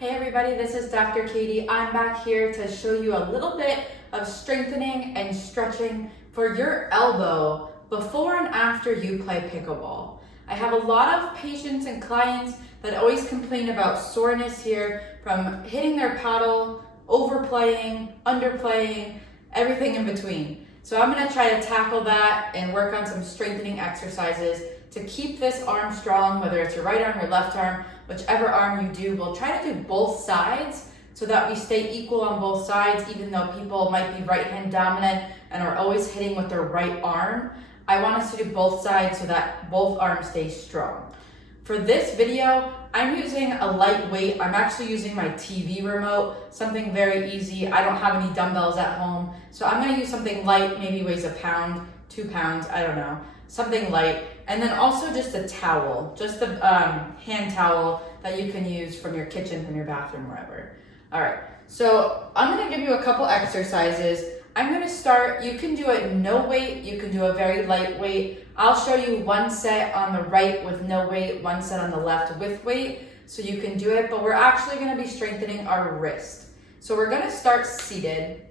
Hey everybody, this is Dr. Kaitie. I'm back here to show you a little bit of strengthening and stretching for your elbow before and after you play pickleball. I have a lot of patients and clients that always complain about soreness here from hitting their paddle, overplaying, underplaying, everything in between. So I'm gonna try to tackle that and work on some strengthening exercises to keep this arm strong, whether it's your right arm or left arm, whichever arm you do. We'll try to do both sides so that we stay equal on both sides, even though people might be right hand dominant and are always hitting with their right arm. I want us to do both sides so that both arms stay strong. For this video, I'm using a lightweight. I'm actually using my TV remote, something very easy. I don't have any dumbbells at home, so I'm gonna use something light, maybe weighs a pound, 2 pounds, I don't know, something light. And then also just a towel, just a hand towel that you can use from your kitchen, from your bathroom, wherever. All right, so I'm gonna give you a couple exercises. I'm gonna start, you can do it no weight, you can do a very light weight. I'll show you one set on the right with no weight, one set on the left with weight, so you can do it, but we're actually gonna be strengthening our wrist. So we're gonna start seated.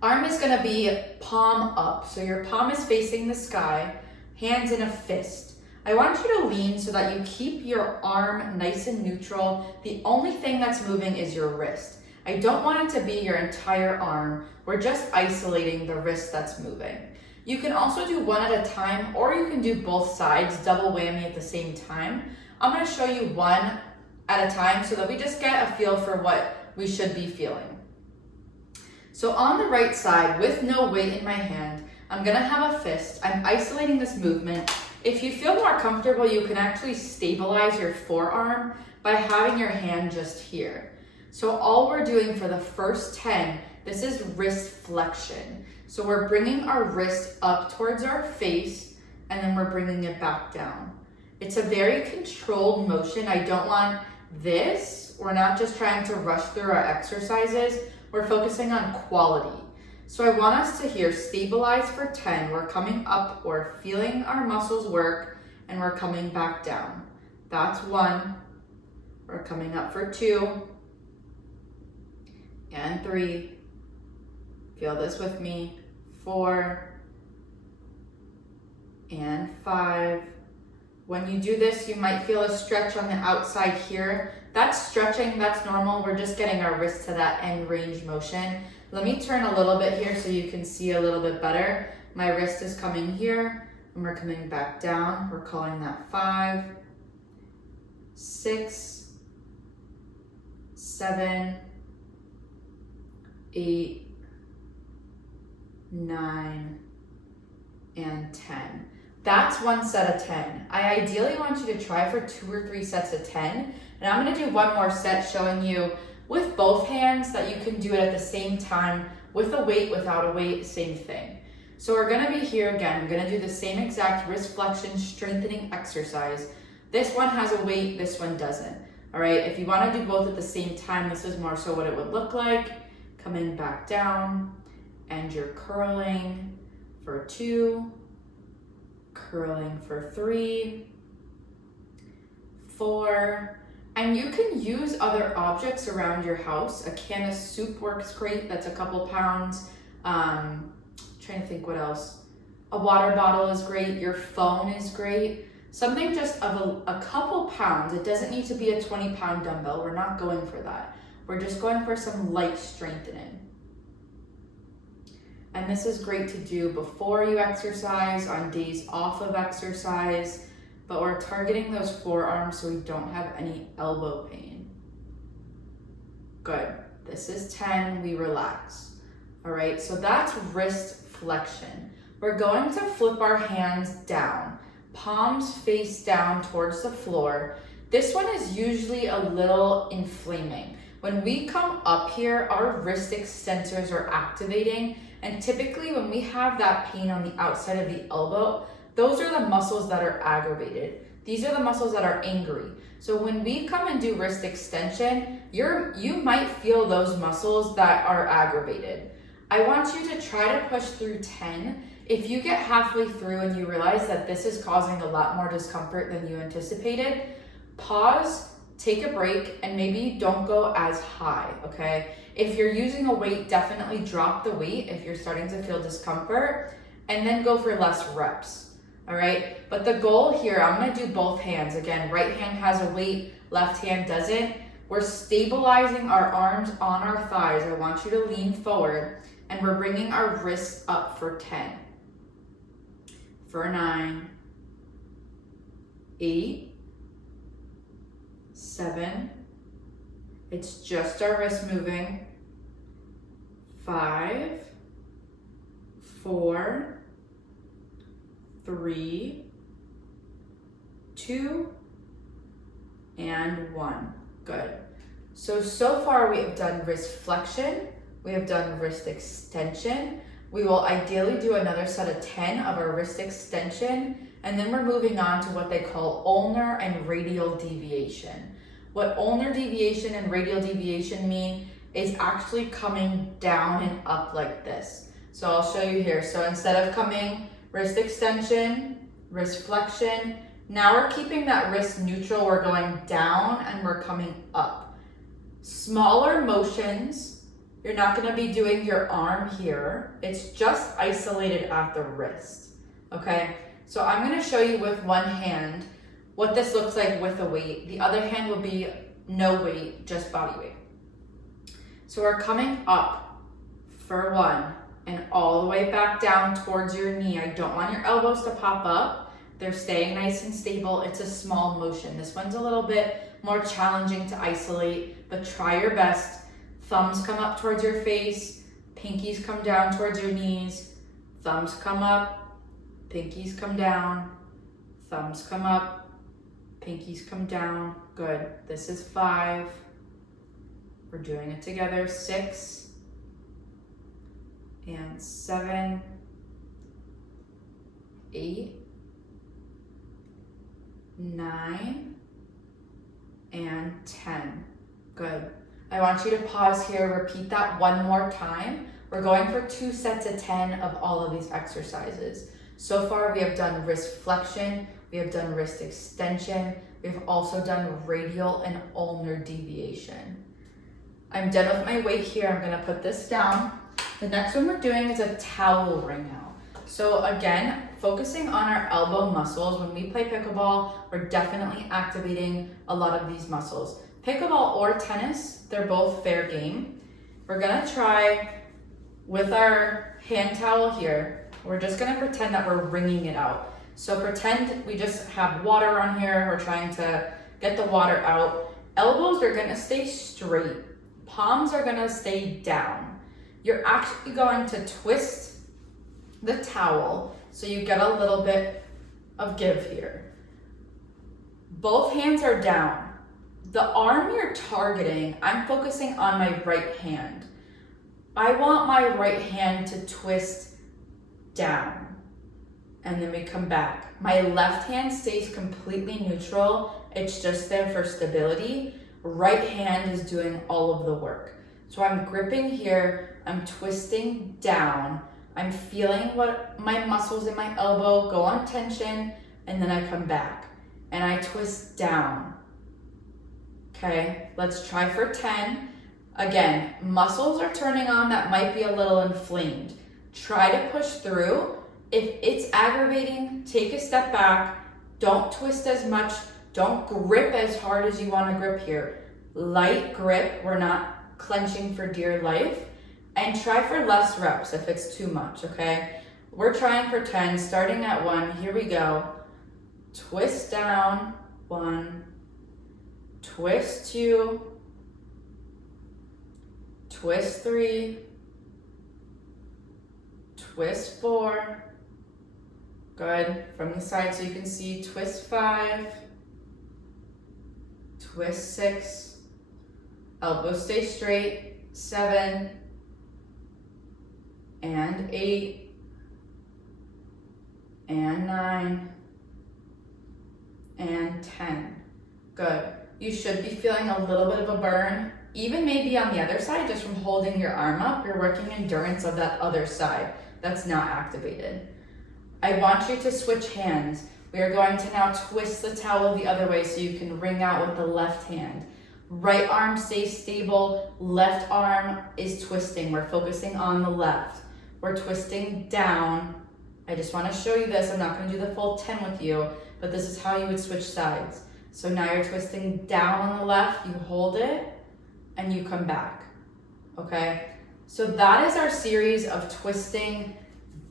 Arm is gonna be palm up, so your palm is facing the sky, hands in a fist. I want you to lean so that you keep your arm nice and neutral. The only thing that's moving is your wrist. I don't want it to be your entire arm. We're just isolating the wrist that's moving. You can also do one at a time, or you can do both sides, double whammy at the same time. I'm gonna show you one at a time so that we just get a feel for what we should be feeling. So on the right side, with no weight in my hand, I'm gonna have a fist. I'm isolating this movement. If you feel more comfortable, you can actually stabilize your forearm by having your hand just here. So all we're doing for the first 10, this is wrist flexion. So we're bringing our wrist up towards our face, and then we're bringing it back down. It's a very controlled motion. I don't want this. We're not just trying to rush through our exercises. We're focusing on quality. So I want us to here stabilize for 10. We're coming up, we're feeling our muscles work, and we're coming back down. That's 1. We're coming up for 2 and 3. Feel this with me. 4 and 5. When you do this, you might feel a stretch on the outside here. That's stretching, that's normal. We're just getting our wrist to that end range motion. Let me turn a little bit here so you can see a little bit better. My wrist is coming here and we're coming back down. We're calling that 5, 6, 7, 8, 9, and 10. That's one set of 10. I ideally want you to try for 2 or 3 sets of 10. And I'm gonna do one more set showing you with both hands that you can do it at the same time, with a weight, without a weight, same thing. So we're gonna be here again. I'm gonna do the same exact wrist flexion strengthening exercise. This one has a weight, this one doesn't. All right, if you wanna do both at the same time, this is more so what it would look like. Coming back down, and you're curling for 2, curling for 3, 4, and you can use other objects around your house. A can of soup works great, that's a couple pounds. Trying to think what else. A water bottle is great, your phone is great. Something just of a couple pounds. It doesn't need to be a 20-pound dumbbell, we're not going for that. We're just going for some light strengthening. And this is great to do before you exercise, on days off of exercise, but we're targeting those forearms so we don't have any elbow pain. Good. This is 10, we relax. All right, so that's wrist flexion. We're going to flip our hands down, palms face down towards the floor. This one is usually a little inflaming. When we come up here, our wrist extensors are activating, and typically when we have that pain on the outside of the elbow, those are the muscles that are aggravated. These are the muscles that are angry. So when we come and do wrist extension, you might feel those muscles that are aggravated. I want you to try to push through 10. If you get halfway through and you realize that this is causing a lot more discomfort than you anticipated, pause, take a break and maybe don't go as high, okay? If you're using a weight, definitely drop the weight if you're starting to feel discomfort, and then go for less reps, all right? But the goal here, I'm gonna do both hands. Again, right hand has a weight, left hand doesn't. We're stabilizing our arms on our thighs. I want you to lean forward, and we're bringing our wrists up for 10, for 9, 8, 7, it's just our wrist moving, 5, 4, 3, 2, and 1. Good. So far we have done wrist flexion, we have done wrist extension. We will ideally do another set of 10 of our wrist extension, and then we're moving on to what they call ulnar and radial deviation. What ulnar deviation and radial deviation mean is actually coming down and up like this. So I'll show you here. So instead of coming wrist extension, wrist flexion, now we're keeping that wrist neutral. We're going down and we're coming up. Smaller motions. You're not going to be doing your arm here. It's just isolated at the wrist, okay? So I'm going to show you with one hand what this looks like with a weight. The other hand will be no weight, just body weight. So we're coming up for 1 and all the way back down towards your knee. I don't want your elbows to pop up. They're staying nice and stable. It's a small motion. This one's a little bit more challenging to isolate, but try your best. Thumbs come up towards your face, pinkies come down towards your knees, thumbs come up, pinkies come down, thumbs come up, pinkies come down. Good. This is 5. We're doing it together. 6 and 7, 8, 9, and 10. Good. I want you to pause here, repeat that one more time. We're going for 2 sets of 10 of all of these exercises. So far, we have done wrist flexion, we have done wrist extension, we've also done radial and ulnar deviation. I'm done with my weight here. I'm gonna put this down. The next one we're doing is a towel wring now. So again, focusing on our elbow muscles. When we play pickleball, we're definitely activating a lot of these muscles. Pickleball or tennis, they're both fair game. We're gonna try with our hand towel here. We're just gonna pretend that we're wringing it out. So pretend we just have water on here. We're trying to get the water out. Elbows are gonna stay straight. Palms are gonna stay down. You're actually going to twist the towel so you get a little bit of give here. Both hands are down. The arm you're targeting, I'm focusing on my right hand. I want my right hand to twist down, and then we come back. My left hand stays completely neutral. It's just there for stability. Right hand is doing all of the work. So I'm gripping here, I'm twisting down. I'm feeling what my muscles in my elbow go on tension, and then I come back and I twist down. Okay, let's try for 10. Again, muscles are turning on that might be a little inflamed. Try to push through. If it's aggravating, take a step back. Don't twist as much. Don't grip as hard as you want to grip here. Light grip. We're not clenching for dear life. And try for less reps if it's too much, okay? We're trying for 10, starting at 1. Here we go. Twist down, 1. Twist 2, twist 3, twist 4, good, from the side so you can see, twist 5, twist 6, elbows stay straight, 7, and 8, and 9, and 10, good. You should be feeling a little bit of a burn, even maybe on the other side, just from holding your arm up. You're working endurance of that other side that's not activated. I want you to switch hands. We are going to now twist the towel the other way so you can wring out with the left hand. Right arm stays stable, left arm is twisting. We're focusing on the left. We're twisting down. I just want to show you this. I'm not going to do the full 10 with you, but this is how you would switch sides. So now you're twisting down on the left, you hold it, and you come back, okay? So that is our series of twisting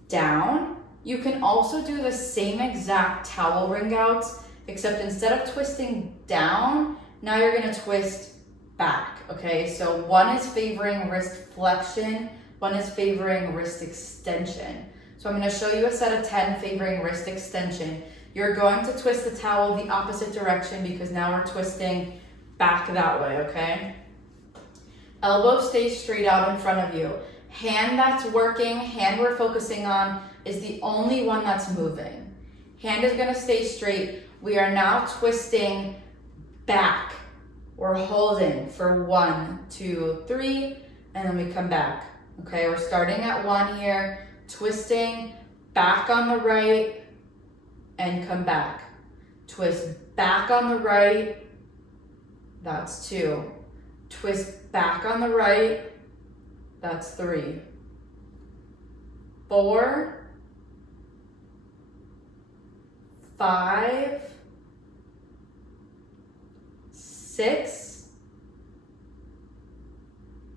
down. You can also do the same exact towel wring outs, except instead of twisting down, now you're gonna twist back, okay? So one is favoring wrist flexion, one is favoring wrist extension. So I'm gonna show you a set of 10 favoring wrist extension. You're going to twist the towel the opposite direction because now we're twisting back that way, okay? Elbow stays straight out in front of you. Hand that's working, hand we're focusing on, is the only one that's moving. Hand is gonna stay straight. We are now twisting back. We're holding for 1, 2, 3, and then we come back. Okay, we're starting at 1 here, twisting back on the right, and come back. Twist back on the right, that's 2. Twist back on the right, that's 3. 4, 5, 6,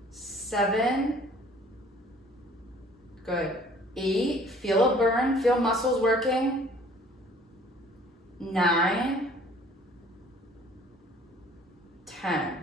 7, good. 8, feel a burn, feel muscles working. 9, 10.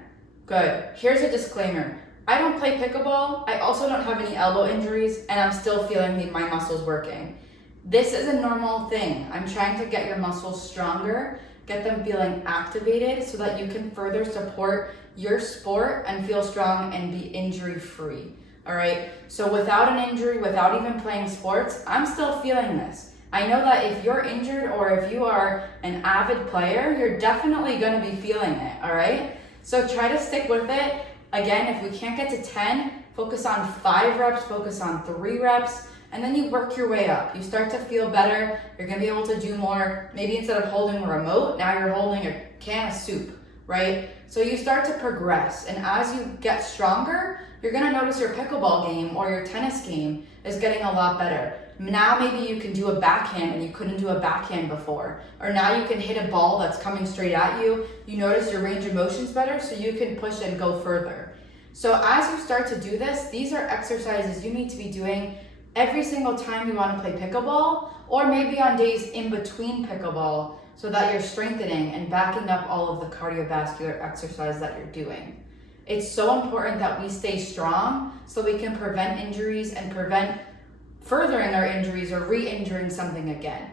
Good. Here's a disclaimer. I don't play pickleball. I also don't have any elbow injuries, and I'm still feeling my muscles working. This is a normal thing. I'm trying to get your muscles stronger, get them feeling activated so that you can further support your sport and feel strong and be injury-free. All right? So without an injury, without even playing sports, I'm still feeling this. I know that if you're injured or if you are an avid player, you're definitely going to be feeling it, all right? So try to stick with it. Again, if we can't get to 10, focus on 5 reps, focus on 3 reps, and then you work your way up. You start to feel better. You're going to be able to do more. Maybe instead of holding a remote, now you're holding a can of soup, right? So you start to progress, and as you get stronger, you're going to notice your pickleball game or your tennis game is getting a lot better. Now maybe you can do a backhand and you couldn't do a backhand before. Or now you can hit a ball that's coming straight at you. You notice your range of motion's better, so you can push and go further. So as you start to do this, these are exercises you need to be doing every single time you want to play pickleball, or maybe on days in between pickleball, so that you're strengthening and backing up all of the cardiovascular exercise that you're doing. It's so important that we stay strong so we can prevent injuries and prevent furthering our injuries or re-injuring something again.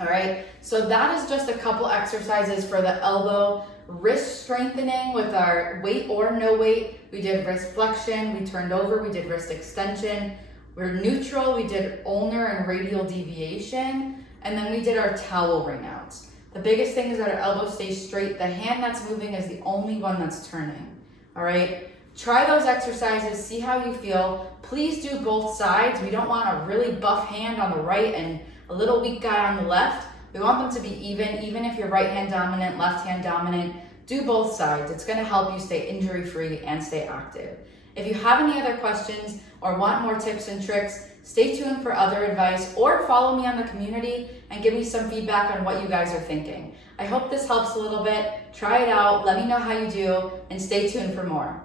All right, so that is just a couple exercises for the elbow. Wrist strengthening with our weight or no weight. We did wrist flexion, we turned over, we did wrist extension. We're neutral, we did ulnar and radial deviation, and then we did our towel wring outs. The biggest thing is that our elbow stays straight. The hand that's moving is the only one that's turning, all right? Try those exercises, see how you feel. Please do both sides. We don't want a really buff hand on the right and a little weak guy on the left. We want them to be even if you're right hand dominant, left hand dominant. Do both sides. It's gonna help you stay injury free and stay active. If you have any other questions or want more tips and tricks, stay tuned for other advice or follow me on the community and give me some feedback on what you guys are thinking. I hope this helps a little bit. Try it out, let me know how you do, and stay tuned for more.